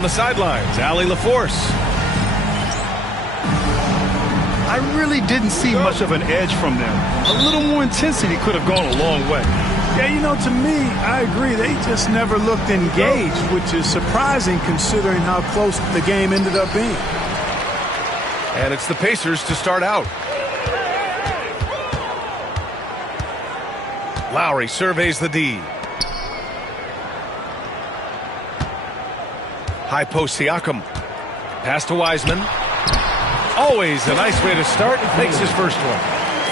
On the sidelines, Allie LaForce. I really didn't see much of an edge from them. A little more intensity could have gone a long way. Yeah, you know, to me, I agree. They just never looked engaged, which is surprising considering how close the game ended up being. And it's the Pacers to start out. Lowry surveys the D. High post Siakam. Pass to Wiseman. Always a nice way to start. Makes his first one.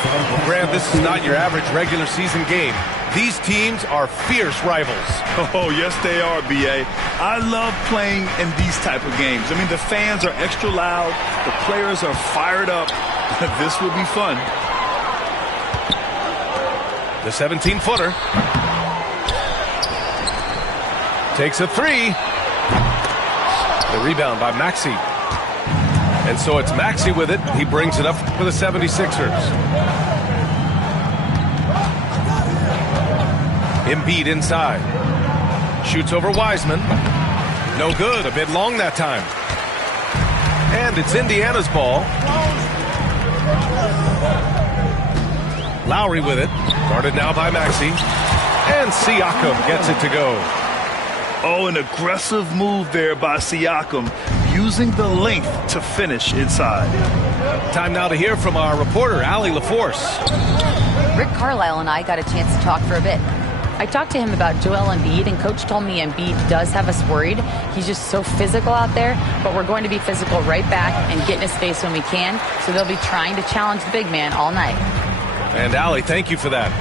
Well, Graham, this is not your average regular season game. These teams are fierce rivals. Oh, yes, they are, B.A. I love playing in these type of games. I mean, the fans are extra loud. The players are fired up. This will be fun. The 17-footer. Takes a three. The rebound by Maxey. And so it's Maxey with it. He brings it up for the 76ers. Embiid inside. Shoots over Wiseman. No good. A bit long that time. And it's Indiana's ball. Lowry with it. Guarded now by Maxey. And Siakam gets it to go. Oh, an aggressive move there by Siakam, using the length to finish inside. Time now to hear from our reporter, Allie LaForce. Rick Carlisle and I got a chance to talk for a bit. I talked to him about Joel Embiid, and Coach told me Embiid does have us worried. He's just so physical out there, but we're going to be physical right back and get in his face when we can, so they'll be trying to challenge the big man all night. And Allie, thank you for that.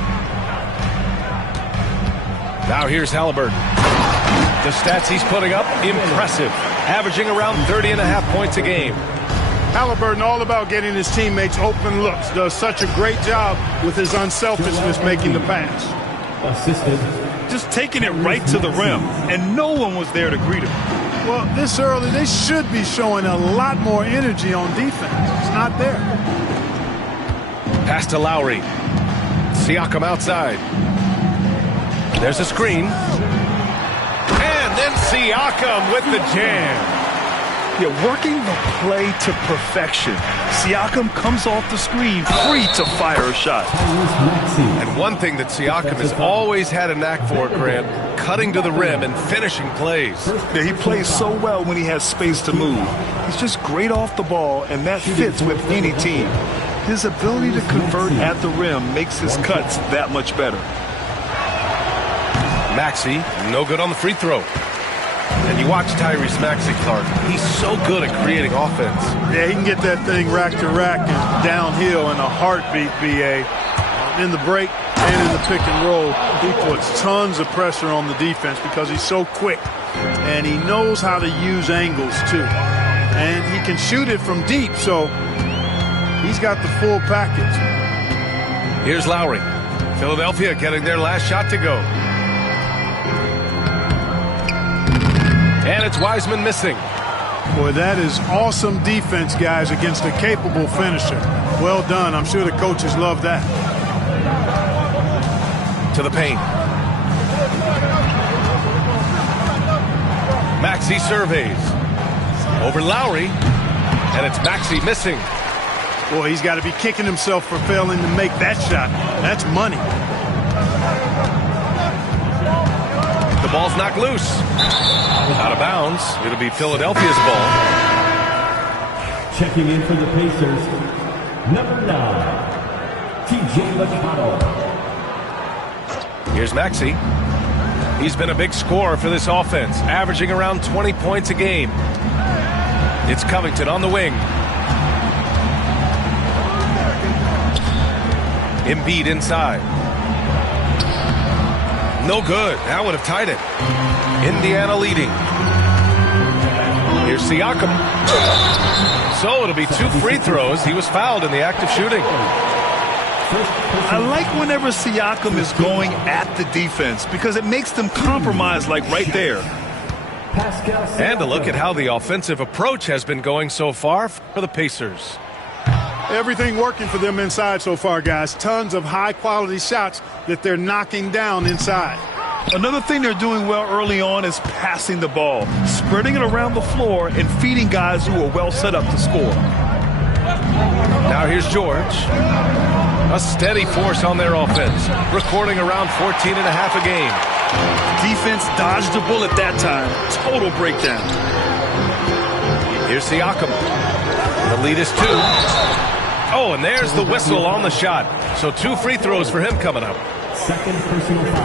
Now here's Halliburton. The stats he's putting up, impressive. Averaging around 30.5 points a game. Halliburton all about getting his teammates open looks. Does such a great job with his unselfishness making the pass. Assisted. Just taking it right to the rim, and no one was there to greet him. Well, this early, they should be showing a lot more energy on defense. It's not there. Pass to Lowry. Siakam outside. There's a screen. And then Siakam with the jam. Yeah, working the play to perfection. Siakam comes off the screen free to fire a shot. And one thing that Siakam has always had a knack for, Grant, cutting to the rim and finishing plays. Yeah, he plays so well when he has space to move. He's just great off the ball, and that fits with any team. His ability to convert at the rim makes his cuts that much better. Maxey, no good on the free throw. And you watch Tyrese Maxey, Clark. He's so good at creating offense. Yeah, he can get that thing rack to rack and downhill in a heartbeat, B.A. In the break and in the pick and roll, he puts tons of pressure on the defense because he's so quick. And he knows how to use angles, too. And he can shoot it from deep, so he's got the full package. Here's Lowry. Philadelphia getting their last shot to go. And it's Wiseman missing. Boy, that is awesome defense, guys, against a capable finisher. Well done. I'm sure the coaches love that. To the paint. Maxey surveys. Over Lowry. And it's Maxey missing. Boy, he's got to be kicking himself for failing to make that shot. That's money. The ball's knocked loose. Out of bounds. It'll be Philadelphia's ball. Checking in for the Pacers, number 9, T.J. McConnell. Here's Maxey. He's been a big scorer for this offense, averaging around 20 points a game. It's Covington on the wing. Embiid inside. No good. That would have tied it. Indiana leading. Here's Siakam. So it'll be 2 free throws. He was fouled in the act of shooting. I like whenever Siakam is going at the defense because it makes them compromise like right there. And a look at how the offensive approach has been going so far for the Pacers. Everything working for them inside so far, guys. Tons of high-quality shots that they're knocking down inside. Another thing they're doing well early on is passing the ball, spreading it around the floor and feeding guys who are well set up to score. Now here's George. A steady force on their offense, recording around 14 and a half a game. Defense dodged a bullet that time. Total breakdown. Here's Siakam. The lead is 2. Oh, and there's the whistle on the shot. So 2 free throws for him coming up.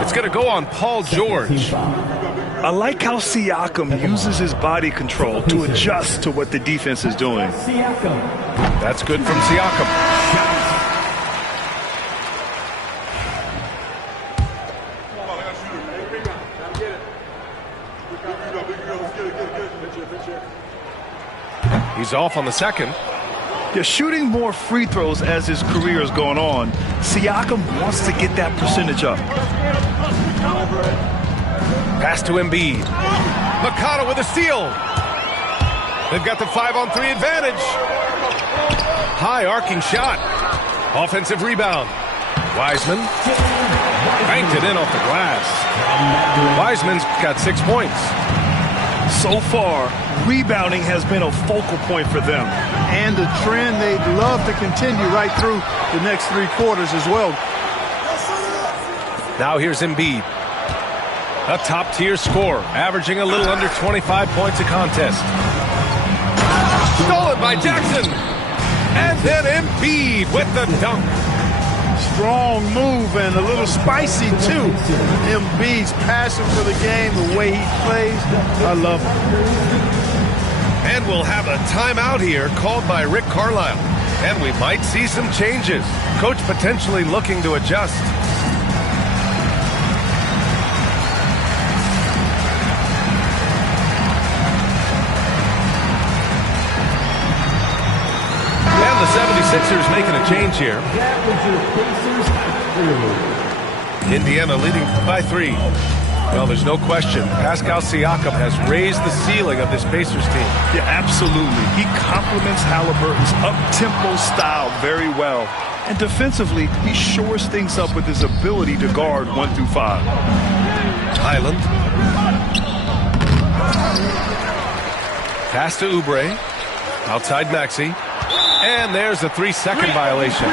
It's going to go on Paul George. I like how Siakam uses his body control to adjust to what the defense is doing. That's good from Siakam. He's off on the second. Yeah, shooting more free throws as his career is going on. Siakam wants to get that percentage up. Pass to Embiid. Mikata with a steal. They've got the 5-on-3 advantage. High arcing shot. Offensive rebound. Wiseman. Banked it in off the glass. Wiseman's got 6 points. So far, rebounding has been a focal point for them. And a trend they'd love to continue right through the next 3 quarters as well. Now here's Embiid. A top-tier scorer, averaging a little under 25 points a contest. Stolen by Jackson. And then Embiid with the dunk. Strong move and a little spicy, too. Embiid's passion for the game, the way he plays, I love it. And we'll have a timeout here called by Rick Carlisle. And we might see some changes. Coach potentially looking to adjust. And the 76ers making a change here. Indiana leading by 3. Well, there's no question. Pascal Siakam has raised the ceiling of this Pacers team. Yeah, absolutely. He complements Halliburton's up-tempo style very well. And defensively, he shores things up with his ability to guard 1 through 5. Highland. Pass to Oubre. Outside Maxey. And there's a 3-second violation.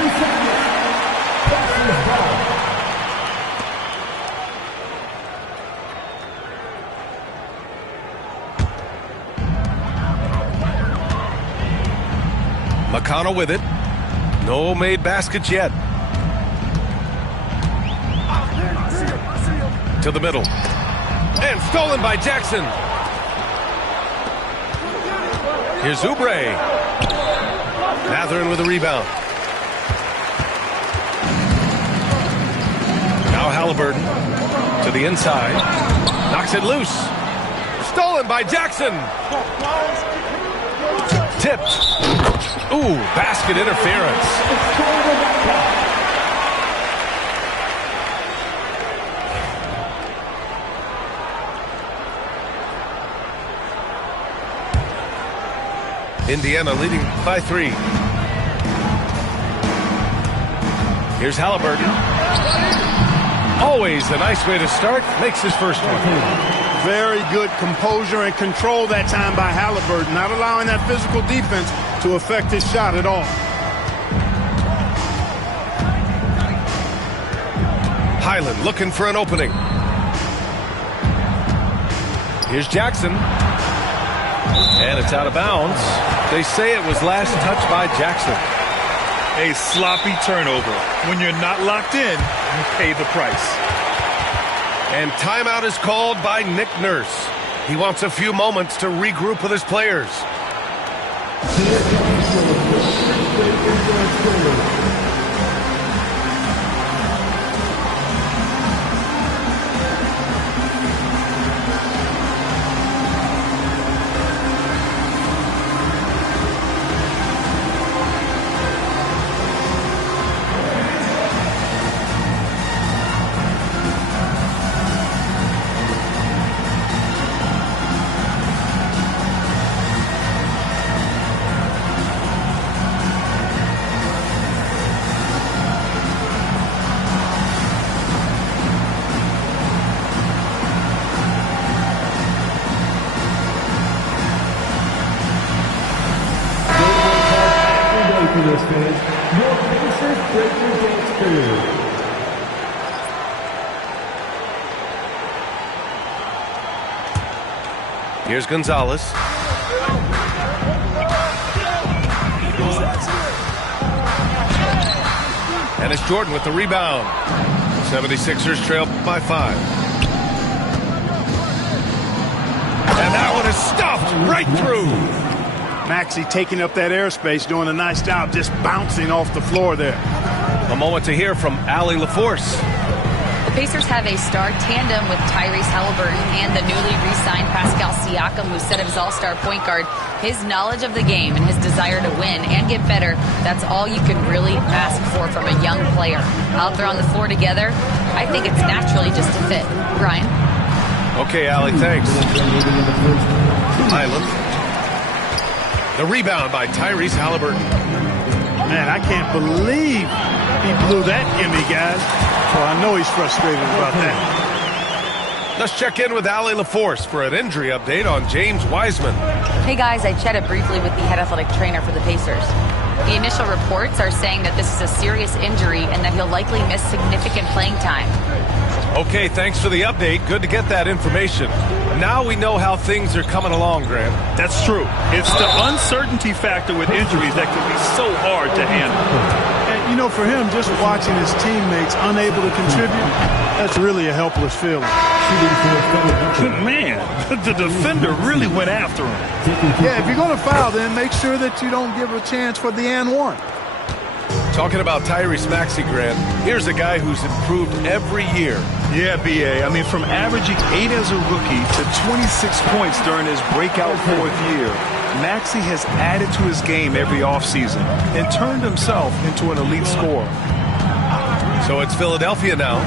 McConnell with it. No made baskets yet. To the middle. And stolen by Jackson. Here's Oubre. Mathurin with a rebound. Now Halliburton to the inside. Knocks it loose. Stolen by Jackson. Tipped. Ooh, basket interference. Indiana leading by 3. Here's Halliburton. Always a nice way to start. Makes his first one. Very good composure and control that time by Halliburton, not allowing that physical defense to affect his shot at all. Highland looking for an opening. Here's Jackson. And it's out of bounds. They say it was last touched by Jackson. A sloppy turnover. When you're not locked in, you pay the price. And timeout is called by Nick Nurse. He wants a few moments to regroup with his players. Angeles fans, your Pacers breaking dance crew. Here's Gonzalez. And it's Jordan with the rebound. 76ers trail by 5. And that one is stuffed right through. Maxey taking up that airspace, doing a nice job just bouncing off the floor there. A moment to hear from Allie LaForce. The Pacers have a star tandem with Tyrese Halliburton and the newly re-signed Pascal Siakam, who said of his all-star point guard, his knowledge of the game and his desire to win and get better, that's all you can really ask for from a young player. Out there on the floor together, I think it's naturally just a fit. Brian? Okay, Allie, thanks. Highland. The rebound by Tyrese Halliburton. Man, I can't believe he blew that gimme, guys. Well, I know he's frustrated about that. Let's check in with Allie LaForce for an injury update on James Wiseman. Hey guys, I chatted briefly with the head athletic trainer for the Pacers. The initial reports are saying that this is a serious injury and that he'll likely miss significant playing time. Okay, thanks for the update. Good to get that information. Now we know how things are coming along, Graham. That's true. It's the uncertainty factor with injuries that can be so hard to handle. And, you know, for him, just watching his teammates unable to contribute, that's really a helpless feeling. Man, the defender really went after him. Yeah, if you're going to foul, then make sure that you don't give a chance for the and one. Talking about Tyrese Maxey, Grant, here's a guy who's improved every year. Yeah, B.A. I mean, from averaging 8 as a rookie to 26 points during his breakout 4th year, Maxey has added to his game every offseason and turned himself into an elite scorer. So it's Philadelphia now.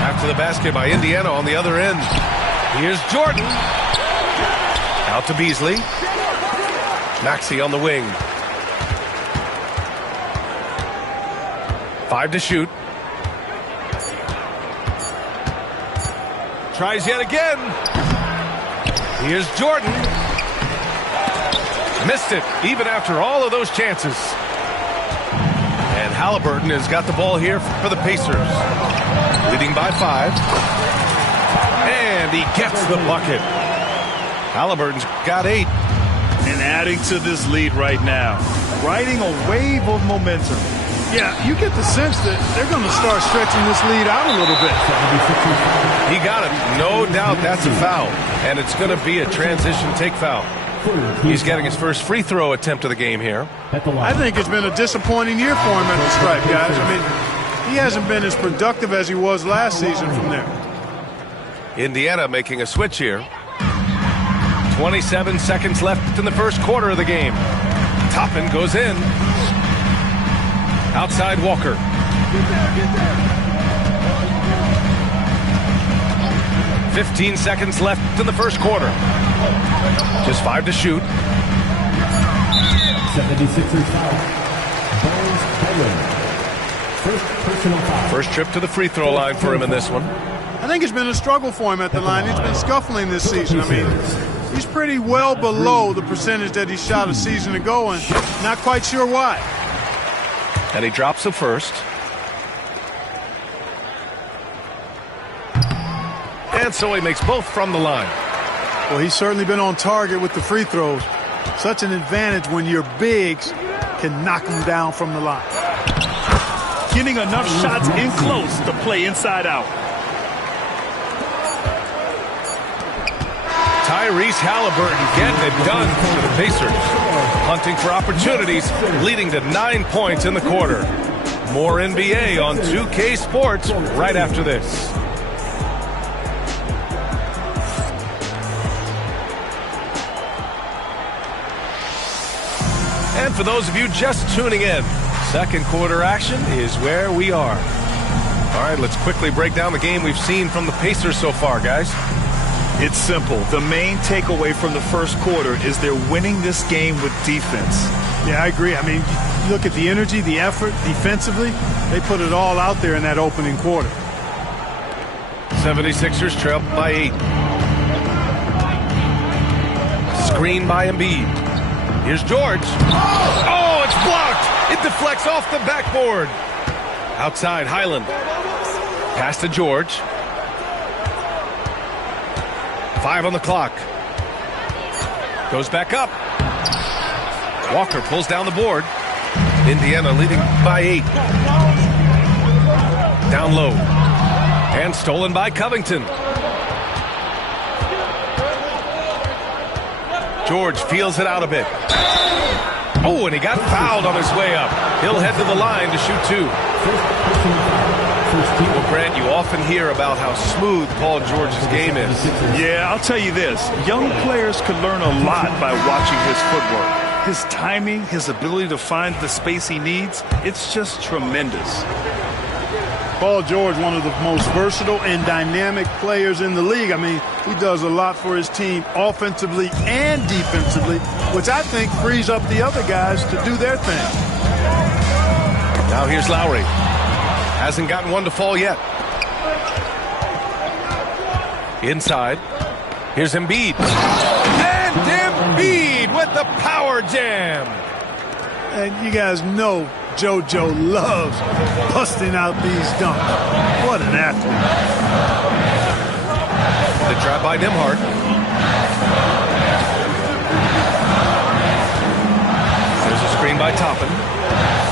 After the basket by Indiana on the other end. Here's Jordan. Out to Beasley. Maxey on the wing. 5 to shoot. Tries yet again. Here's Jordan. Missed it, even after all of those chances. And Halliburton has got the ball here for the Pacers. Leading by 5. And he gets the bucket. Halliburton's got 8. And adding to this lead right now. Riding a wave of momentum. Yeah, you get the sense that they're going to start stretching this lead out a little bit. He got it. No doubt that's a foul. And it's going to be a transition take foul. He's getting his first free throw attempt of the game here. I think it's been a disappointing year for him at the stripe, guys. I mean, he hasn't been as productive as he was last season from there. Indiana making a switch here. 27 seconds left in the first quarter of the game. Toppin goes in. Outside Walker. Get there. 15 seconds left in the first quarter. Just 5 to shoot. 76ers foul. Bones Bowen. First personal foul. First trip to the free throw line for him in this one. I think it's been a struggle for him at the line. He's been scuffling this season. I mean, he's pretty well below the percentage that he shot a season ago, and not quite sure why. And he drops the first. And so he makes both from the line. Well, he's certainly been on target with the free throws. Such an advantage when your bigs can knock them down from the line. Getting enough shots in close to play inside out. Tyrese Halliburton getting it done for the Pacers. Hunting for opportunities, leading to 9 points in the quarter. More NBA on 2K Sports right after this. And for those of you just tuning in, second quarter action is where we are. All right, let's quickly break down the game we've seen from the Pacers so far, guys. It's simple. The main takeaway from the first quarter is they're winning this game with defense. Yeah, I agree. I mean, look at the energy, the effort, defensively. They put it all out there in that opening quarter. 76ers trail by 8. Screen by Embiid. Here's George. Oh, it's blocked. It deflects off the backboard. Outside, Highland. Pass to George. 5 on the clock. Goes back up. Walker pulls down the board. Indiana leading by 8. Down low. And stolen by Covington. George feels it out a bit. Oh, and he got fouled on his way up. He'll head to the line to shoot 2. Well, Grant, you often hear about how smooth Paul George's game is. Yeah, I'll tell you this. Young players could learn a lot by watching his footwork. His timing, his ability to find the space he needs, it's just tremendous. Paul George, one of the most versatile and dynamic players in the league. I mean, he does a lot for his team offensively and defensively, which I think frees up the other guys to do their thing. Now here's Lowry. Hasn't gotten one to fall yet. Inside. Here's Embiid. And Embiid with the power jam. And you guys know JoJo loves busting out these dunks. What an athlete. The trap by Nembhard. There's a screen by Toppin.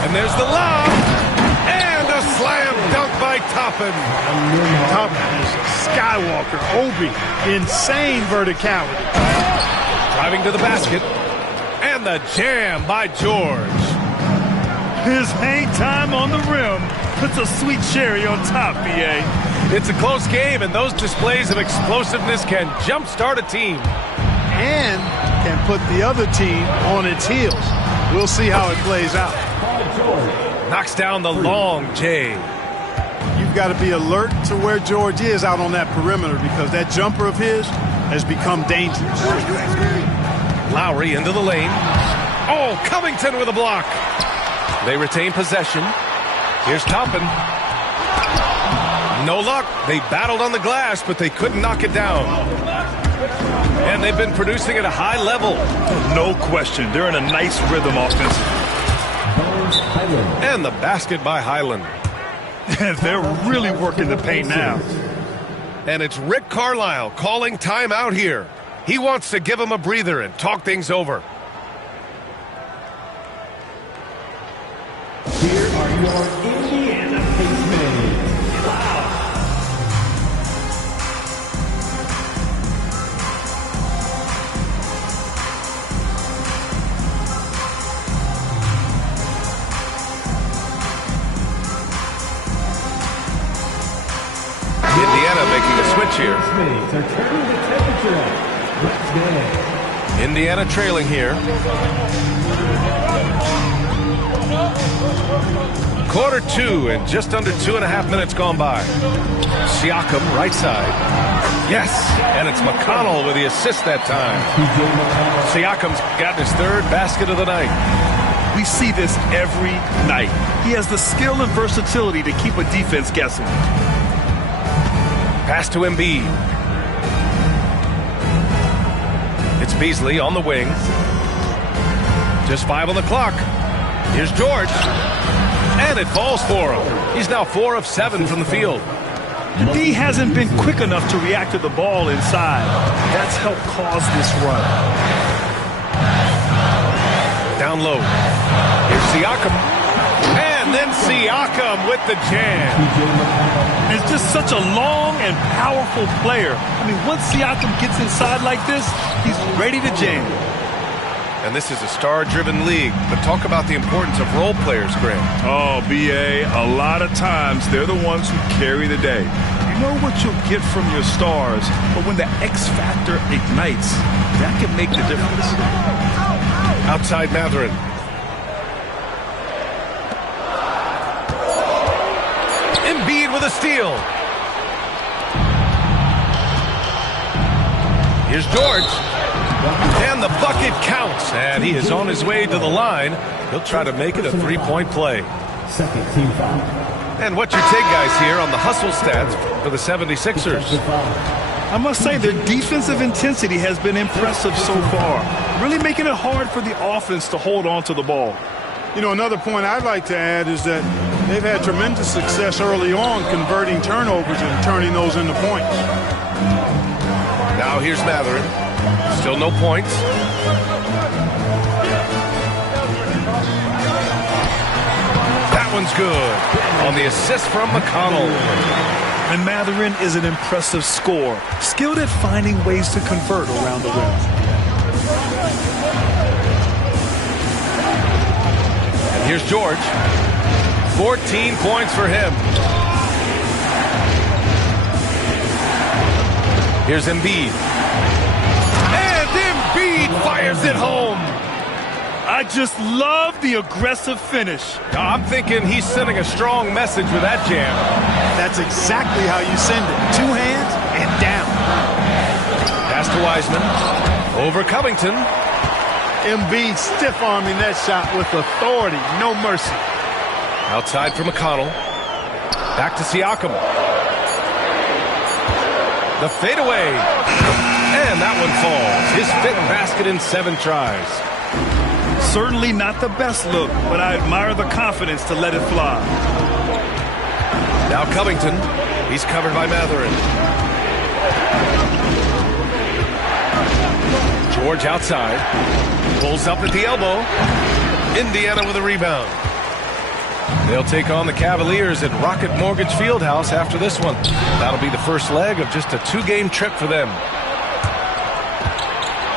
And there's the lob. And a slam dunk by Toppin. Toppin is Skywalker, Obi, insane verticality. Driving to the basket. And the jam by George. His hang time on the rim puts a sweet cherry on top, B.A. It's a close game, and those displays of explosiveness can jumpstart a team. And can put the other team on its heels. We'll see how it plays out. Knocks down the long J. You've got to be alert to where George is out on that perimeter because that jumper of his has become dangerous. Lowry into the lane. Oh, Covington with a block. They retain possession. Here's Toppin. No luck. They battled on the glass, but they couldn't knock it down. And they've been producing at a high level. No question. They're in a nice rhythm offensively. And the basket by Highland. They're really working the paint now. And it's Rick Carlisle calling timeout here. He wants to give him a breather and talk things over. Here are your Indiana Pacemates. Indiana making a switch here. Pacemates are turning the temperature up. Let's go. Indiana trailing here. Quarter 2 and just under 2.5 minutes gone by. Siakam, right side. Yes, and it's McConnell with the assist that time. Siakam's got his 3rd basket of the night. We see this every night. He has the skill and versatility to keep a defense guessing. Pass to Embiid. It's Beasley on the wing. Just 5 on the clock. Here's George. And it falls for him. He's now 4 of 7 from the field. The D hasn't been quick enough to react to the ball inside. That's helped cause this run. Down low. Here's Siakam. And then Siakam with the jam. It's just such a long and powerful player. I mean, once Siakam gets inside like this, he's ready to jam. And this is a star-driven league, but talk about the importance of role players, Grant. Oh, B.A., a lot of times they're the ones who carry the day. You know what you'll get from your stars, but when the X factor ignites, that can make the difference. Outside Mathurin. Embiid with a steal. Here's George. And the bucket counts. And he is on his way to the line. He'll try to make it a 3-point play. Second team foul. And what's your take, guys, here on the hustle stats for the 76ers? I must say their defensive intensity has been impressive so far, really making it hard for the offense to hold on to the ball. You know, another point I'd like to add is that they've had tremendous success early on converting turnovers and turning those into points. Now here's Mathurin. Still no points. That one's good. On the assist from McConnell. And Mathurin is an impressive scorer, skilled at finding ways to convert around the rim. And here's George. 14 points for him. Here's Embiid. And Embiid fires it home. I just love the aggressive finish. I'm thinking he's sending a strong message with that jam. That's exactly how you send it. 2 hands and down. Pass to Wiseman. Over Covington. Embiid stiff-arming that shot with authority. No mercy. Outside for McConnell. Back to Siakam. The fadeaway. And that one falls. His 5th basket in 7 tries. Certainly not the best look, but I admire the confidence to let it fly. Now Covington. He's covered by Mathurin. George outside. Pulls up at the elbow. Indiana with a rebound. They'll take on the Cavaliers at Rocket Mortgage Fieldhouse after this one. That'll be the first leg of just a 2-game trip for them.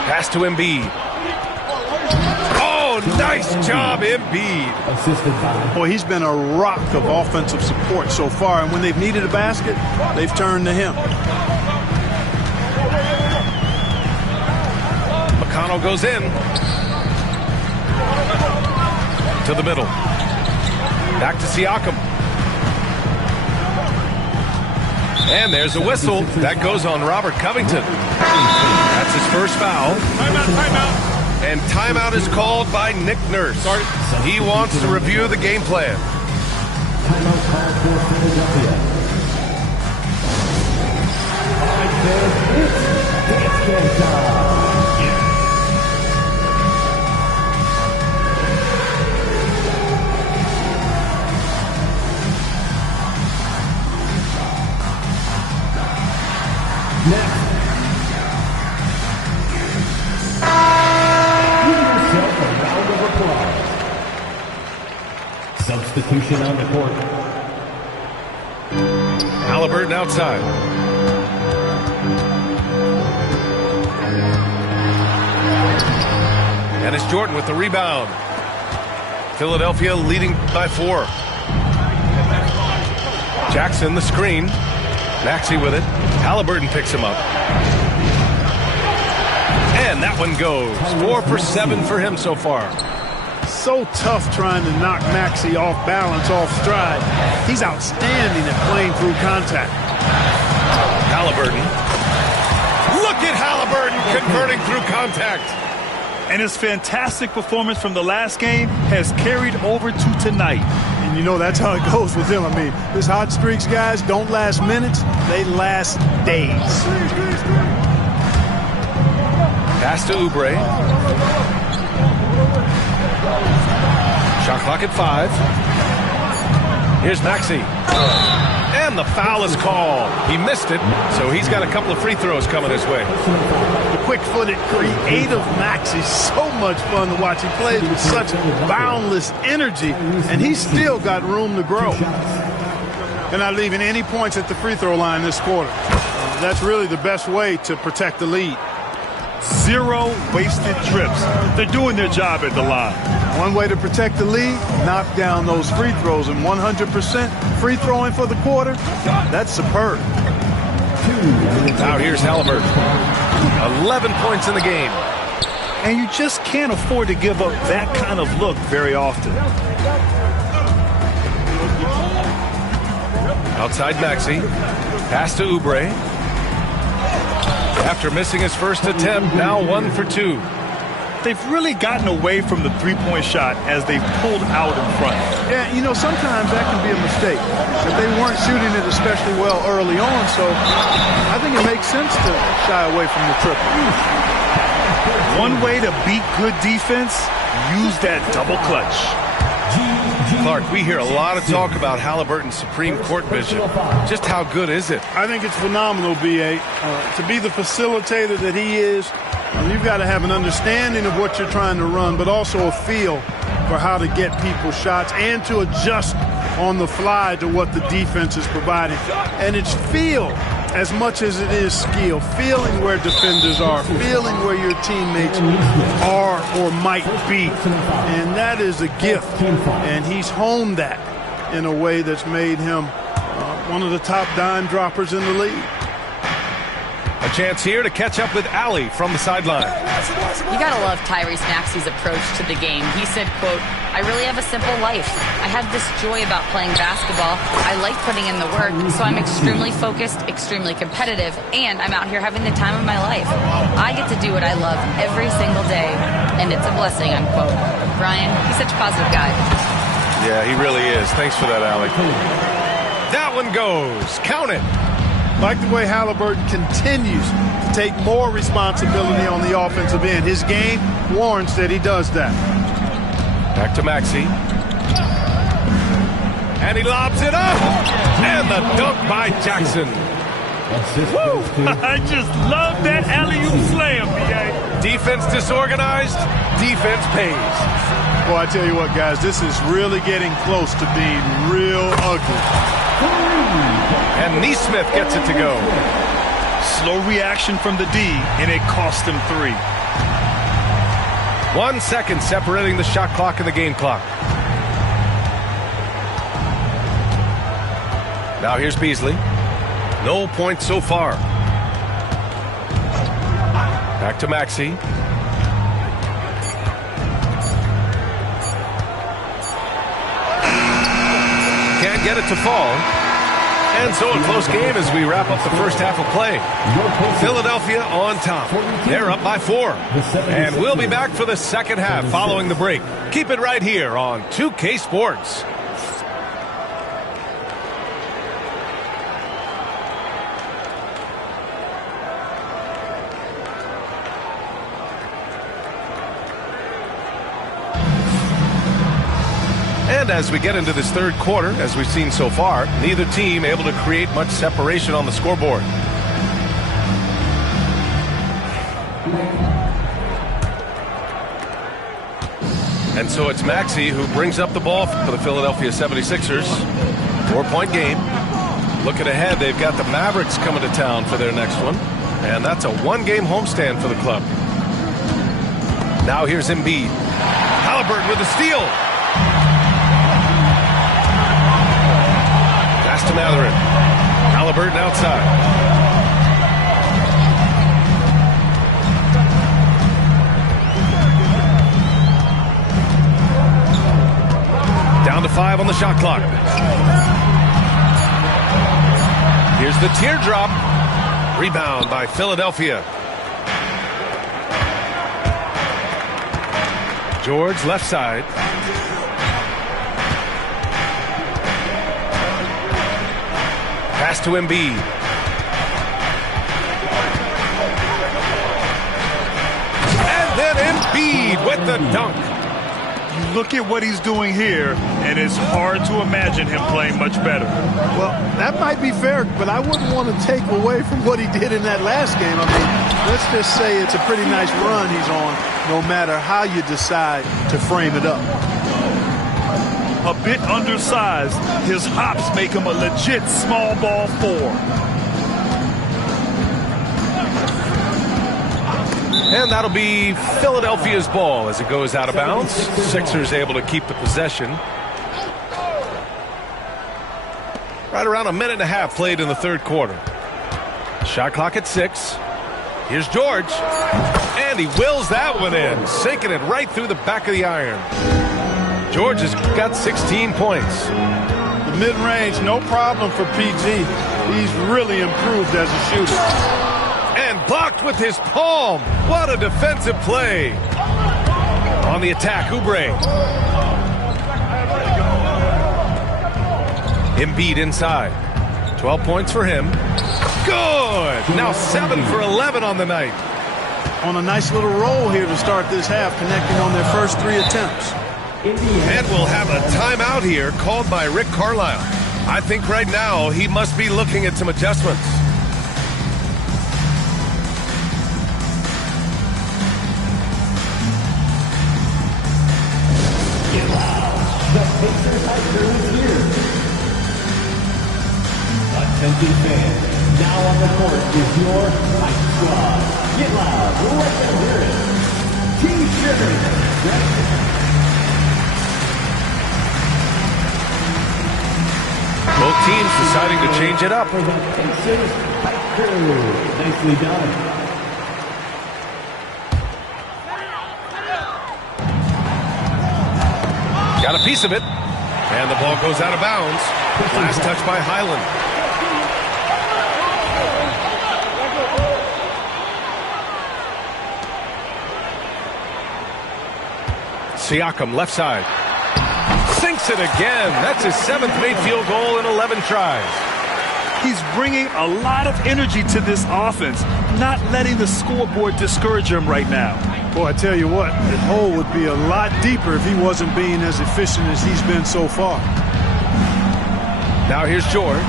Pass to Embiid. Oh, nice job, Embiid. Boy, he's been a rock of offensive support so far, and when they've needed a basket, they've turned to him. McConnell goes in. To the middle. Back to Siakam. And there's a whistle. That goes on Robert Covington. That's his first foul. Timeout. And timeout is called by Nick Nurse. He wants to review the game plan. Timeout called for Philadelphia. Dance time. Next. Give yourself a round of applause. Substitution on the court. Halliburton outside. And it's Jordan with the rebound. Philadelphia leading by 4. Jackson the screen. Maxey with it. Halliburton picks him up. And that one goes. 4 for 7 for him so far. So tough trying to knock Maxey off balance, off stride. He's outstanding at playing through contact. Halliburton. Look at Halliburton converting through contact. And his fantastic performance from the last game has carried over to tonight. And you know that's how it goes with him. I mean, his hot streaks, guys, don't last minutes. They last days. Pass to Oubre. Shot clock at 5. Here's Maxey. And the foul is called. He missed it, so he's got a couple of free throws coming his way. The quick-footed, creative Maxey. So much fun to watch. He plays with such boundless energy, and he's still got room to grow. They're not leaving any points at the free throw line this quarter. That's really the best way to protect the lead. 0 wasted trips. They're doing their job at the line. One way to protect the lead, knock down those free throws, and 100% free throwing for the quarter, that's superb. Now here's Halliburton. 11 points in the game. And you just can't afford to give up that kind of look very often. Outside Maxey. Pass to Oubre. After missing his first attempt, now 1 for 2. They've really gotten away from the three-point shot as they pulled out in front. Yeah, you know, sometimes that can be a mistake. If they weren't shooting it especially well early on, so I think it makes sense to shy away from the triple. One way to beat good defense, use that double clutch. Clark, we hear a lot of talk about Halliburton's Supreme Court vision. Just how good is it? I think it's phenomenal, B.A. To be the facilitator that he is, you've got to have an understanding of what you're trying to run, but also a feel for how to get people shots and to adjust on the fly to what the defense is providing. And it's feel as much as it is skill, feeling where defenders are, feeling where your teammates are or might be. And that is a gift. And he's honed that in a way that's made him one of the top dime droppers in the league. A chance here to catch up with Allie from the sideline. You gotta love Tyrese Maxey's approach to the game. He said, quote, "I really have a simple life. I have this joy about playing basketball. I like putting in the work, so I'm extremely focused, extremely competitive, and I'm out here having the time of my life. I get to do what I love every single day, and it's a blessing," unquote. Brian, he's such a positive guy. Yeah, he really is. Thanks for that, Allie. That one goes. Count it. Like the way Halliburton continues to take more responsibility on the offensive end. His game warrants that he does that. Back to Maxey. And he lobs it up. And the dunk by Jackson. Woo! I just love that alley-oop slam, B.A. Defense disorganized. Defense pays. Well, I tell you what, guys, this is really getting close to being real ugly. And Neesmith gets it to go. Slow reaction from the D, and it cost him 3. 1 second separating the shot clock and the game clock. Now here's Beasley. No points so far. Back to Maxey. Can't get it to fall. And so a close game as we wrap up the first half of play. Philadelphia on top. They're up by 4. And we'll be back for the second half following the break. Keep it right here on 2K Sports. And as we get into this third quarter, as we've seen so far, neither team able to create much separation on the scoreboard. And so it's Maxey who brings up the ball for the Philadelphia 76ers. 4-point game. Looking ahead, they've got the Mavericks coming to town for their next one. And that's a one-game homestand for the club. Now here's Embiid. Halliburton with the steal. To Mathurin. Halliburton outside. Down to 5 on the shot clock. Here's the teardrop. Rebound by Philadelphia. George left side. Pass to Embiid. And then Embiid with the dunk. You look at what he's doing here, and it's hard to imagine him playing much better. Well, that might be fair, but I wouldn't want to take away from what he did in that last game. I mean, let's just say it's a pretty nice run he's on, no matter how you decide to frame it up. A bit undersized, his hops make him a legit small ball 4. And that'll be Philadelphia's ball as it goes out of bounds. Sixers able to keep the possession. Right around a minute and a half played in the third quarter. Shot clock at 6. Here's George. And he wills that one in, sinking it right through the back of the iron. George has got 16 points. The mid-range, no problem for PG. He's really improved as a shooter. And blocked with his palm. What a defensive play. On the attack, Oubre. Embiid inside. 12 points for him. Good. Now 7 for 11 on the night. On a nice little roll here to start this half, connecting on their first 3 attempts. Indiana. And we'll have a timeout here called by Rick Carlisle. I think right now he must be looking at some adjustments. The Pacers high crew is here. Attention fans, now on the court is your Hype Squad. Get loud, let them hear it. T-shirt. Both teams deciding to change it up. For the Pacers Hype Crew. Nicely done. Got a piece of it. And the ball goes out of bounds. Last touch by Highland. Siakam, left side. Sinks it again. That's his 7th made field goal in 11 tries. He's bringing a lot of energy to this offense, not letting the scoreboard discourage him right now. Boy, I tell you what, the hole would be a lot deeper if he wasn't being as efficient as he's been so far. Now here's George.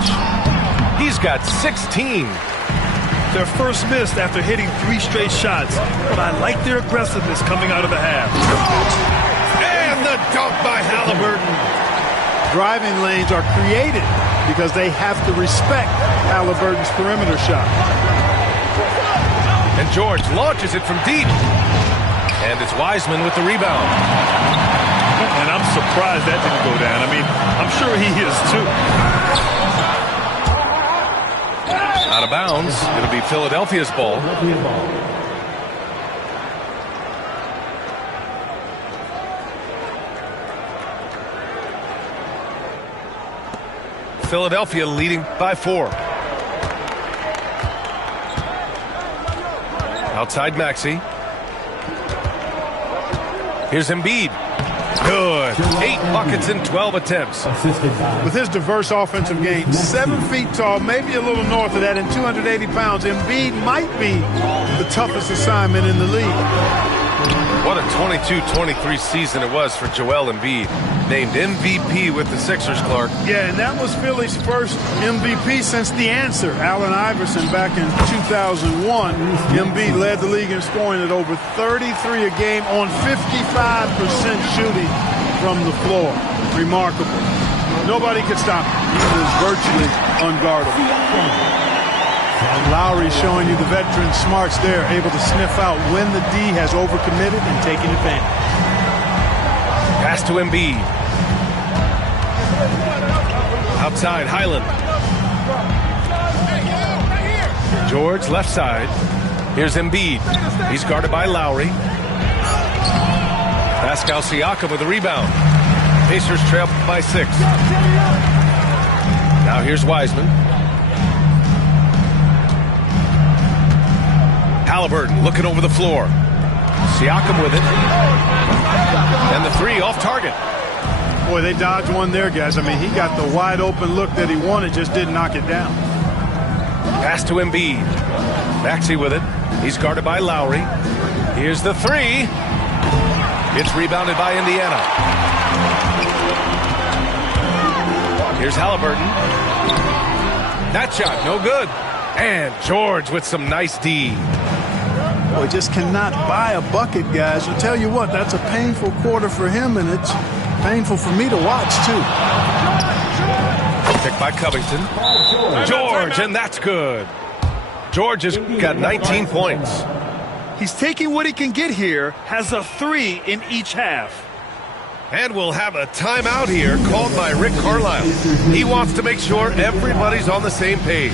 He's got 16. Their first miss after hitting 3 straight shots, but I like their aggressiveness coming out of the half. And the dunk by Halliburton. Driving lanes are created because they have to respect Halliburton's perimeter shot. And George launches it from deep. And it's Wiseman with the rebound. And I'm surprised that didn't go down. I mean, I'm sure he is too. Out of bounds. It'll be Philadelphia's ball. Philadelphia leading by 4. Outside Maxey. Here's Embiid. Good. 8 buckets in 12 attempts. With his diverse offensive game, 7 feet tall, maybe a little north of that, and 280 pounds, Embiid might be the toughest assignment in the league. What a 22-23 season it was for Joel Embiid. Named MVP with the Sixers, Clark. Yeah, and that was Philly's first MVP since the answer, Allen Iverson, back in 2001. Embiid led the league in scoring at over 33 a game on 55% shooting from the floor. Remarkable. Nobody could stop him. He was virtually unguardable. Lowry showing you the veteran smarts there, able to sniff out when the D has overcommitted and taking advantage. Pass to Embiid. Outside, Highland. George, left side. Here's Embiid. He's guarded by Lowry. Pascal Siakam with the rebound. Pacers trail by 6. Now here's Wiseman. Halliburton looking over the floor. Siakam with it. And the 3 off target. Boy, they dodged one there, guys. I mean, he got the wide open look that he wanted, just didn't knock it down. Pass to Embiid. Maxey with it. He's guarded by Lowry. Here's the 3. It's rebounded by Indiana. Here's Halliburton. That shot, no good. And George with some nice D. Boy, just cannot buy a bucket, guys. I'll tell you what, that's a painful quarter for him, and it's painful for me to watch, too. Picked by Covington. George, and that's good. George has got 19 points. He's taking what he can get here, has a 3 in each half. And we'll have a timeout here called by Rick Carlisle. He wants to make sure everybody's on the same page.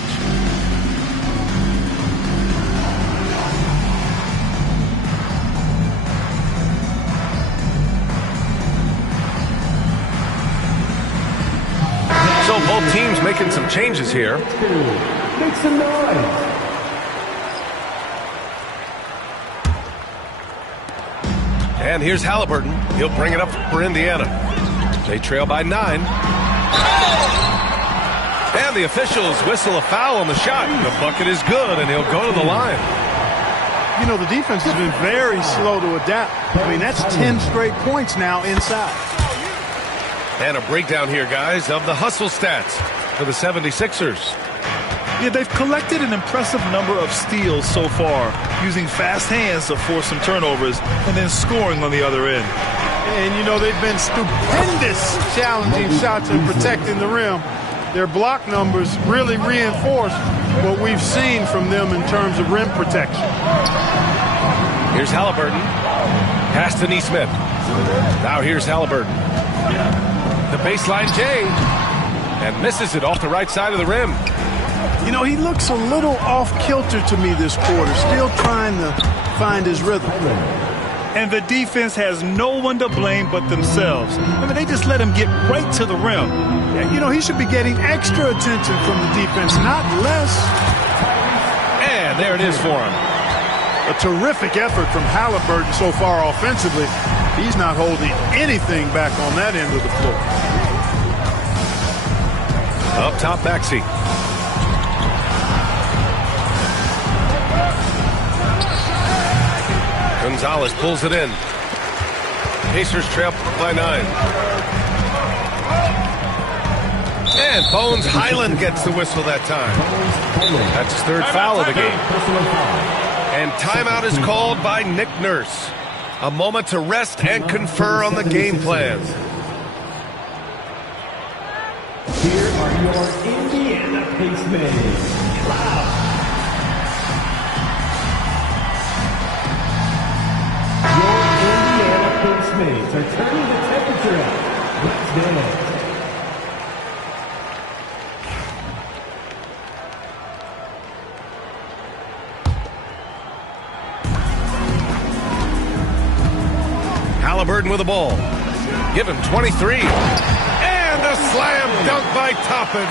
So both teams making some changes here. Make some noise. And here's Halliburton. He'll bring it up for Indiana. They trail by 9. And the officials whistle a foul on the shot. The bucket is good, and he'll go to the line. You know, the defense has been very slow to adapt. I mean, that's 10 straight points now inside. And a breakdown here, guys, of the hustle stats for the 76ers. Yeah, they've collected an impressive number of steals so far, using fast hands to force some turnovers and then scoring on the other end. And, you know, they've been stupendous challenging shots and protecting the rim. Their block numbers really reinforce what we've seen from them in terms of rim protection. Here's Halliburton. Pass to Nesmith. Now here's Halliburton. The baseline J. And misses it off the right side of the rim. You know, he looks a little off-kilter to me this quarter, still trying to find his rhythm. And the defense has no one to blame but themselves. I mean, they just let him get right to the rim. You know, he should be getting extra attention from the defense, not less. And there it is for him. A terrific effort from Halliburton so far offensively. He's not holding anything back on that end of the floor. Up top, Maxey. Gonzalez pulls it in. Pacers trail by 9. And Bones Highland gets the whistle that time. That's his third foul of the game. And timeout is called by Nick Nurse. A moment to rest and confer on the game plan. Here are your Indiana Pacemates. Your Indiana Pacemates are turning the temperature up. Let's dance. Halliburton with the ball. Give him 23. And a slam dunk by Toppin.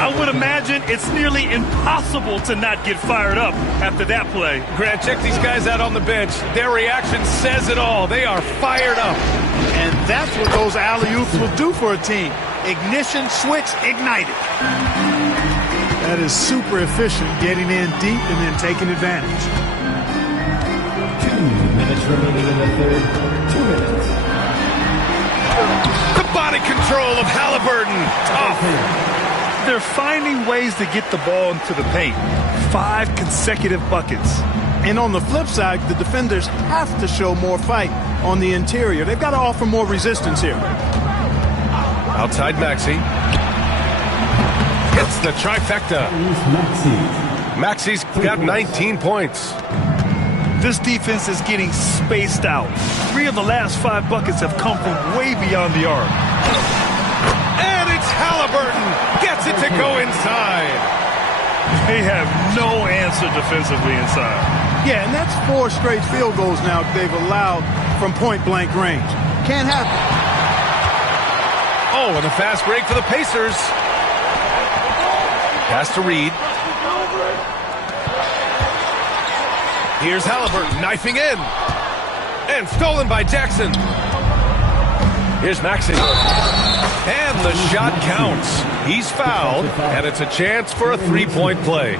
I would imagine it's nearly impossible to not get fired up after that play. Grant, check these guys out on the bench. Their reaction says it all. They are fired up. And that's what those alley-oops will do for a team. Ignition, switch, ignited. That is super efficient, getting in deep and then taking advantage. 2 minutes remaining in the third. 2 minutes. The body control of Halliburton. Tough. They're finding ways to get the ball into the paint. 5 consecutive buckets. And on the flip side, the defenders have to show more fight on the interior. They've got to offer more resistance here. Outside Maxey. Hits the trifecta. Maxey's got 19 points. This defense is getting spaced out. 3 of the last 5 buckets have come from way beyond the arc. And it's Halliburton. Gets it to go inside. They have no answer defensively inside. Yeah, and that's 4 straight field goals now they've allowed from point-blank range. Can't happen. Oh, and a fast break for the Pacers. Pass to Reed. Here's Halliburton knifing in. And stolen by Jackson. Here's Maxey. And the shot counts. He's fouled, and it's a chance for a 3-point play.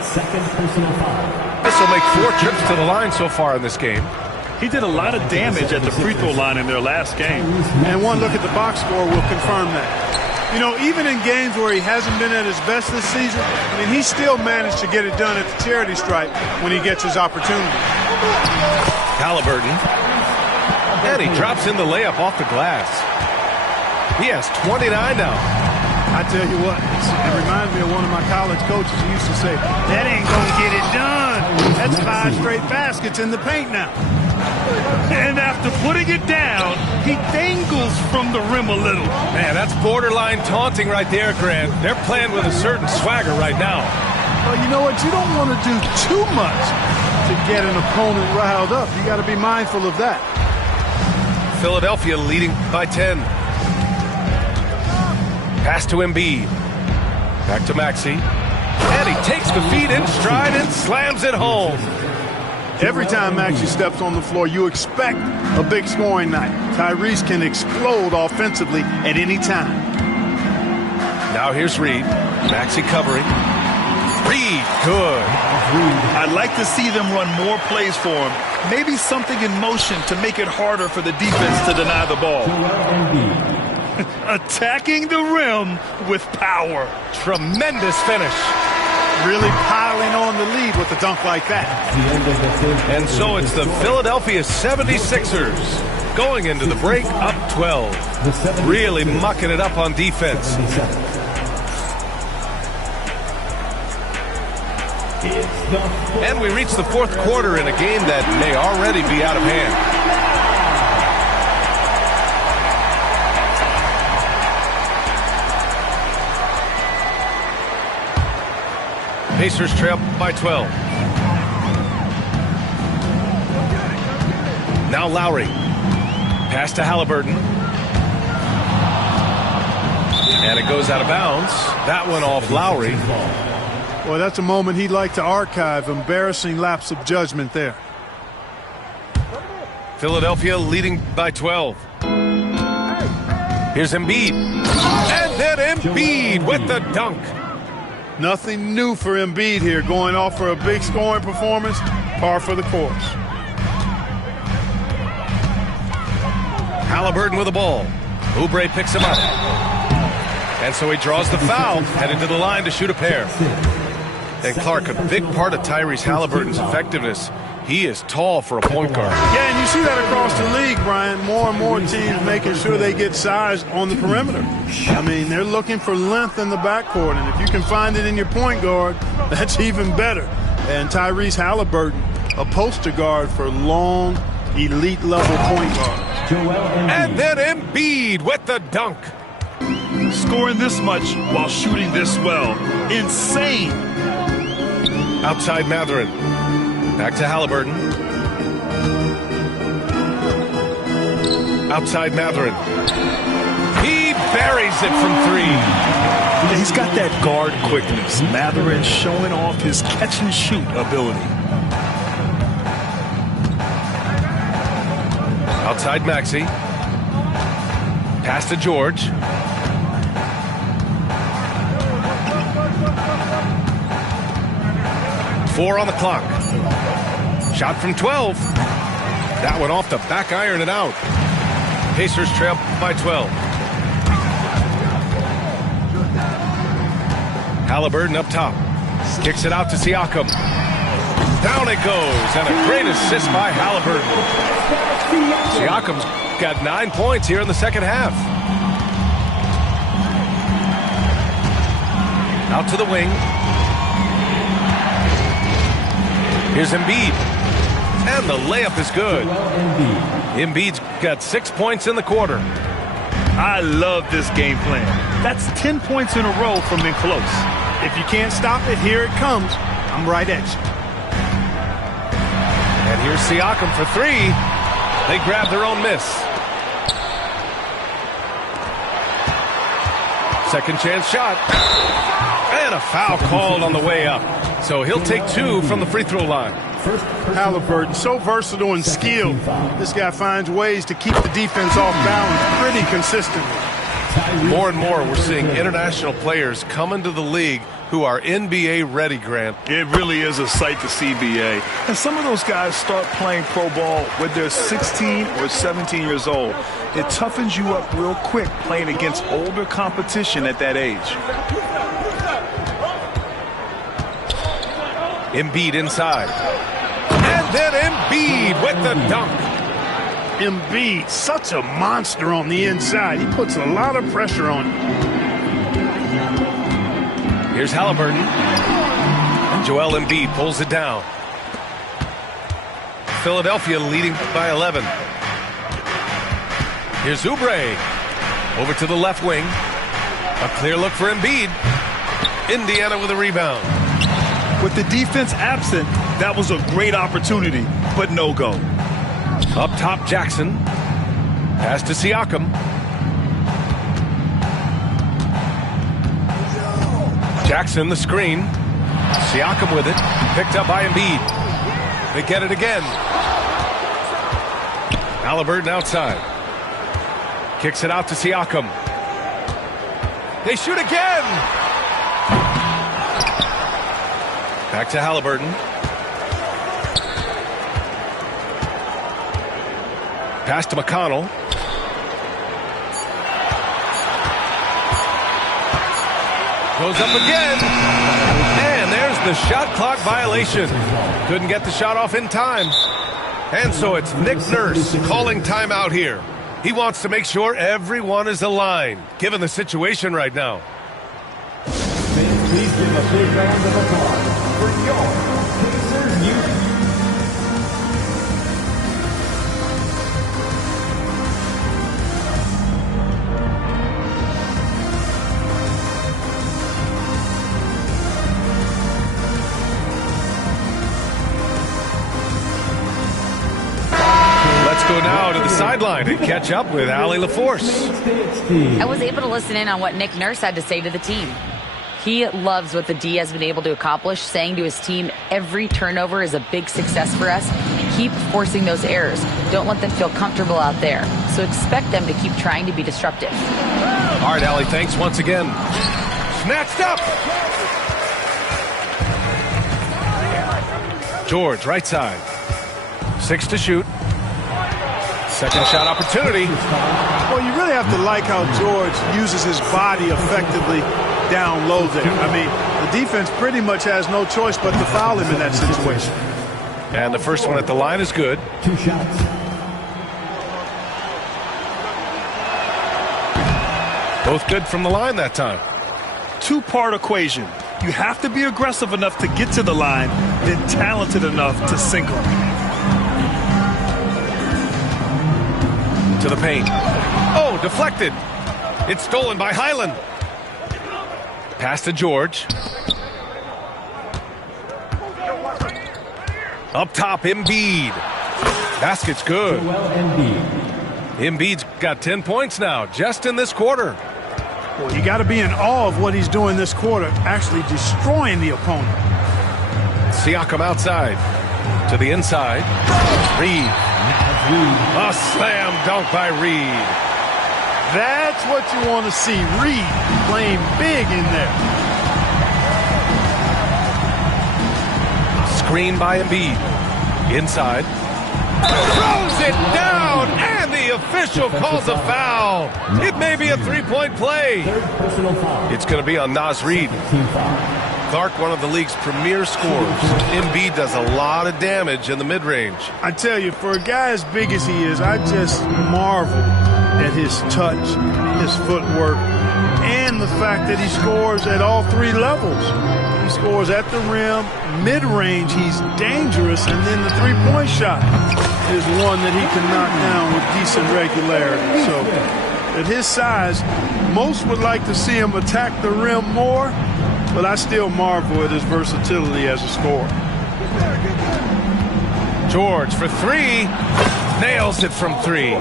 Second personal foul. This will make 4 trips to the line so far in this game. He did a lot of damage at the free throw line in their last game. And one look at the box score will confirm that. You know, even in games where he hasn't been at his best this season, I mean, he still managed to get it done at the charity stripe when he gets his opportunity. Halliburton. And he drops in the layup off the glass. He has 29 now. I tell you what, it reminds me of one of my college coaches who used to say, that ain't going to get it done. That's 5 straight baskets in the paint now. And after putting it down, he dangles from the rim a little. Man, that's borderline taunting right there, Grant. They're playing with a certain swagger right now. Well, you know what? You don't want to do too much to get an opponent riled up. You got to be mindful of that. Philadelphia leading by 10. Pass to Embiid. Back to Maxey. And he takes the feed in stride and slams it home. Every time Maxey steps on the floor, you expect a big scoring night. Tyrese can explode offensively at any time. Now here's Reed. Maxey covering. Reed, good. I'd like to see them run more plays for him. Maybe something in motion to make it harder for the defense to deny the ball. Attacking the rim with power. Tremendous finish. Really piling on the lead with a dunk like that. And so it's the Philadelphia 76ers going into the break up 12. Really mucking it up on defense. And we reach the fourth quarter in a game that may already be out of hand. Pacers trail by 12. Now Lowry. Pass to Halliburton. And it goes out of bounds. That one off Lowry. Well, that's a moment he'd like to archive. Embarrassing lapse of judgment there. Philadelphia leading by 12. Here's Embiid. And then Embiid with the dunk. Nothing new for Embiid here. Going off for a big scoring performance. Par for the course. Halliburton with the ball. Oubre picks him up. And so he draws the foul, headed to the line to shoot a pair. And Clark, a big part of Tyrese Halliburton's effectiveness, he is tall for a point guard. Yeah, and you see that across the league, Brian. More and more teams making sure they get size on the perimeter. I mean, they're looking for length in the backcourt, and if you can find it in your point guard, that's even better. And Tyrese Halliburton, a poster guard for long, elite-level point guards. And then Embiid with the dunk. Scoring this much while shooting this well. Insane. Outside Mathurin. Back to Halliburton. Outside Mathurin. He buries it from three. He's got that guard quickness. Mathurin showing off his catch-and-shoot ability. Outside Maxey. Pass to George. Four on the clock. Shot from 12. That one off the back iron and out. Pacers trail by 12. Halliburton up top. Kicks it out to Siakam. Down it goes. And a great assist by Halliburton. Siakam's got 9 points here in the second half. Out to the wing. Here's Embiid. And the layup is good. Embiid's got 6 points in the quarter. I love this game plan. That's 10 points in a row from in close. If you can't stop it, here it comes. I'm right at you. And here's Siakam for three. They grab their own miss. Second chance shot. And a foul called on the way up. So he'll take two from the free throw line. Halliburton, so versatile and skilled. This guy finds ways to keep the defense off balance pretty consistently. More and more, we're seeing international players come into the league who are NBA ready, Grant. It really is a sight to see, BA. And some of those guys start playing pro ball when they're 16 or 17 years old. It toughens you up real quick playing against older competition at that age. Embiid inside. And then Embiid with the dunk. Embiid, such a monster on the inside. He puts a lot of pressure on him. Here's Halliburton. And Joel Embiid pulls it down. Philadelphia leading by 11. Here's Oubre. Over to the left wing. A clear look for Embiid. Indiana with a rebound. With the defense absent, that was a great opportunity, but no go. Up top, Jackson. Pass to Siakam. Jackson, the screen. Siakam with it. Picked up by Embiid. They get it again. Halliburton outside. Kicks it out to Siakam. They shoot again. Back to Halliburton. Pass to McConnell. Goes up again. And there's the shot clock violation. Couldn't get the shot off in time. And so it's Nick Nurse calling timeout here. He wants to make sure everyone is aligned, given the situation right now. Please give a big round of applause for your Pacers youth. Go now to the sideline and catch up with Allie LaForce. I was able to listen in on what Nick Nurse had to say to the team. He loves what the D has been able to accomplish, saying to his team, every turnover is a big success for us. Keep forcing those errors. Don't let them feel comfortable out there. So expect them to keep trying to be disruptive. All right, Allie, thanks once again. Snatched up. George, right side. 6 to shoot. Second shot opportunity. Well, you really have to like how George uses his body effectively down low there. I mean, the defense pretty much has no choice but to foul him in that situation. And the first one at the line is good. 2 shots. Both good from the line that time. Two-part equation. You have to be aggressive enough to get to the line, then talented enough to sink them. To the paint. Oh, deflected. It's stolen by Highland. Pass to George. Up top, Embiid. Basket's good. Embiid's got 10 points now, just in this quarter. Well, you got to be in awe of what he's doing this quarter, actually destroying the opponent. Siakam outside. To the inside. Reed. A slam dunk by Reed. That's what you want to see. Reed playing big in there. Screen by Embiid. Inside. Throws it down, and the official calls a foul. It may be a three-point play. It's going to be on Naz Reid. Clark, one of the league's premier scorers. Embiid does a lot of damage in the mid-range. I tell you, for a guy as big as he is, I just marvel at his touch, his footwork, and the fact that he scores at all 3 levels. He scores at the rim, mid-range, he's dangerous, and then the three-point shot is one that he can knock down with decent regularity. So at his size, most would like to see him attack the rim more, but I still marvel at his versatility as a scorer. George for 3. Nails it from 3.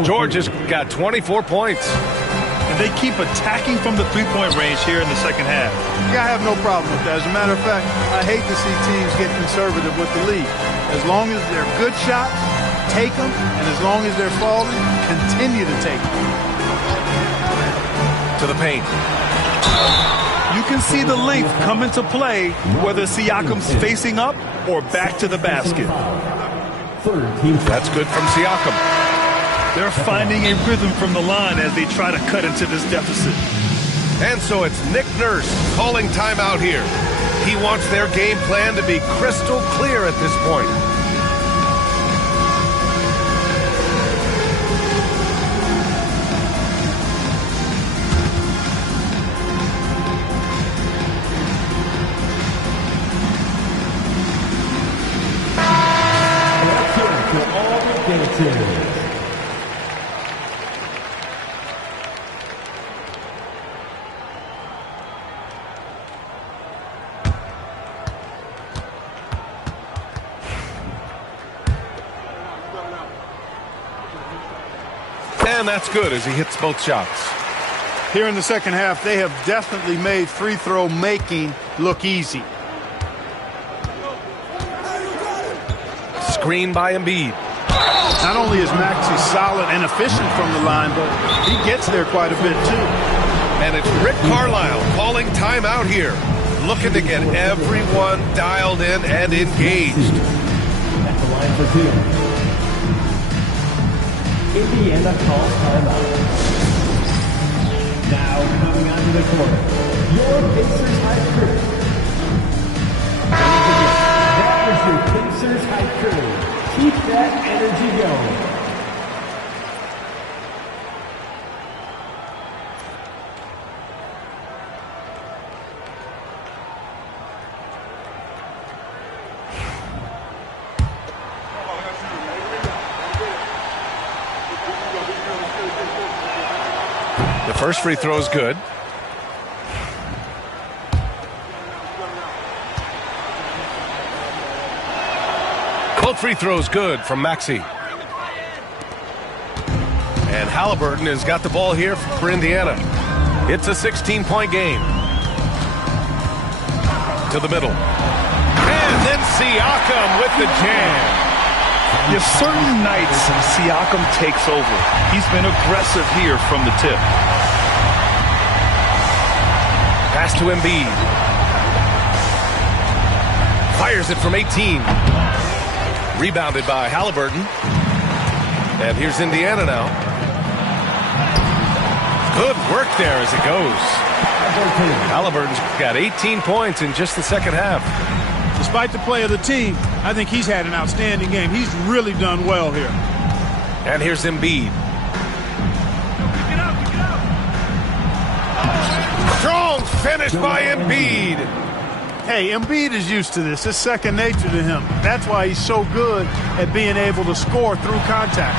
George has got 24 points. And they keep attacking from the three-point range here in the second half. Yeah, I have no problem with that. As a matter of fact, I hate to see teams get conservative with the lead. As long as they're good shots, take them. And as long as they're falling, continue to take them. To the paint. You can see the length come into play, whether Siakam's facing up or back to the basket. That's good from Siakam. They're finding a rhythm from the line as they try to cut into this deficit. And so it's Nick Nurse calling timeout here. He wants their game plan to be crystal clear at this point. And that's good as he hits both shots. Here in the second half, they have definitely made free throw making look easy. Screen by Embiid. Not only is Maxey solid and efficient from the line, but he gets there quite a bit too. And it's Rick Carlisle calling timeout here. looking to get everyone dialed in and engaged. At the line for two. Indiana calls timeout. Now coming onto the court, your Pacers high crew. That is your Pacers high crew. Keep that energy going. The first free throw is good. Both free throws good from Maxey. And Halliburton has got the ball here for Indiana. It's a 16-point game. To the middle. And then Siakam with the jam. There's certain nights Siakam takes over. He's been aggressive here from the tip. Pass to Embiid. Fires it from 18. Rebounded by Halliburton. And here's Indiana now. Good work there as it goes. Halliburton's got 18 points in just the second half. Despite the play of the team, I think he's had an outstanding game. He's really done well here. And here's Embiid. Strong finish by Embiid. Hey, Embiid is used to this. It's second nature to him. That's why he's so good at being able to score through contact.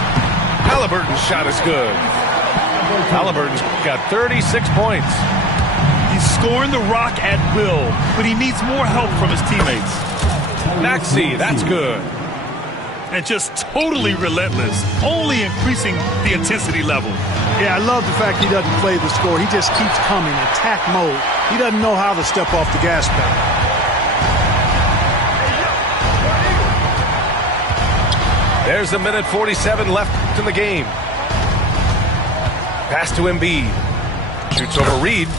Halliburton's shot is good. Halliburton's got 36 points. He's scoring the rock at will, but he needs more help from his teammates. Maxey, that's good. And just totally relentless, only increasing the intensity level. Yeah, I love the fact he doesn't play the score. He just keeps coming, attack mode. He doesn't know how to step off the gas pedal. There's a minute 47 left in the game. Pass to Embiid. Shoots over Reed.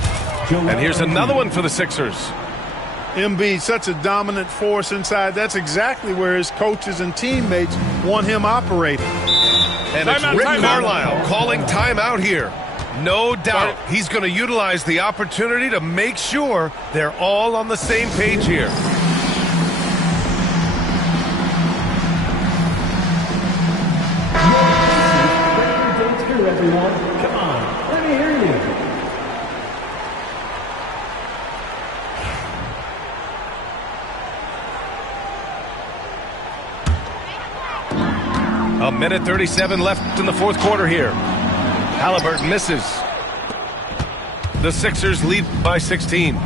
And here's another one for the Sixers. Embiid, such a dominant force inside. That's exactly where his coaches and teammates want him operating. And it's Rick Carlisle calling timeout here. No doubt he's going to utilize the opportunity to make sure they're all on the same page here. Everyone, come on, let me hear you. A minute 37 left in the fourth quarter here. Halliburton misses. The Sixers lead by 16.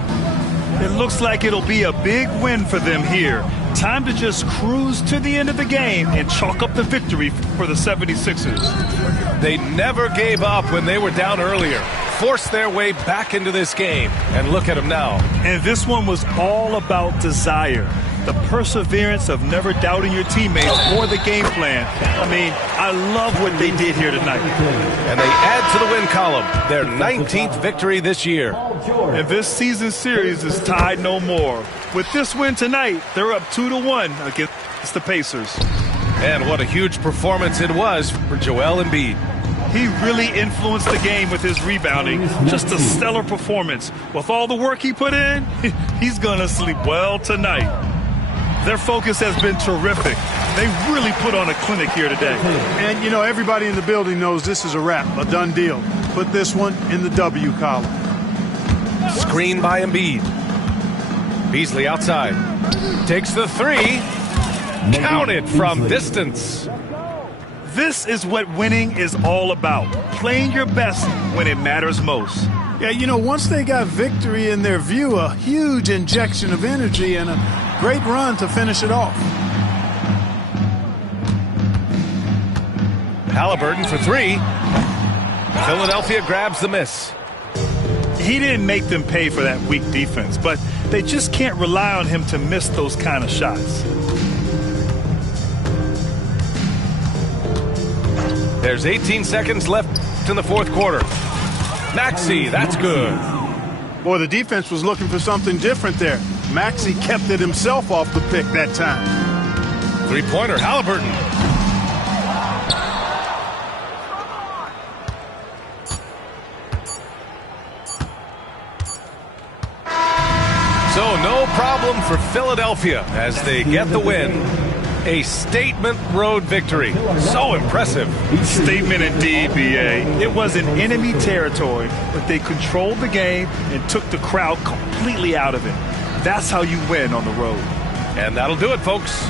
It looks like it'll be a big win for them here. Time to just cruise to the end of the game and chalk up the victory for the 76ers. They never gave up when they were down earlier. Forced their way back into this game. And look at them now. And this one was all about desire. The perseverance of never doubting your teammates or the game plan. I mean, I love what they did here tonight. And they add to the win column their 19th victory this year. And this season series is tied no more. With this win tonight, they're up 2-1 against the Pacers. And what a huge performance it was for Joel Embiid. He really influenced the game with his rebounding. Just a stellar performance. With all the work he put in, he's going to sleep well tonight. Their focus has been terrific. They really put on a clinic here today. And, you know, everybody in the building knows this is a wrap, a done deal. Put this one in the W column. Screen by Embiid. Beasley outside. Takes the three. Count it from distance. This is what winning is all about. Playing your best when it matters most. Yeah, you know, once they got victory in their view, a huge injection of energy and a great run to finish it off. Halliburton for three. Philadelphia grabs the miss. He didn't make them pay for that weak defense, but they just can't rely on him to miss those kind of shots. There's 18 seconds left in the fourth quarter. Maxey, that's good. Boy, the defense was looking for something different there. Maxey kept it himself off the pick that time. Three-pointer, Halliburton. So no problem for Philadelphia as they get the win. A statement road victory. So impressive. Statement indeed, B.A. It was in enemy territory, but they controlled the game and took the crowd completely out of it. That's how you win on the road. And that'll do it, folks.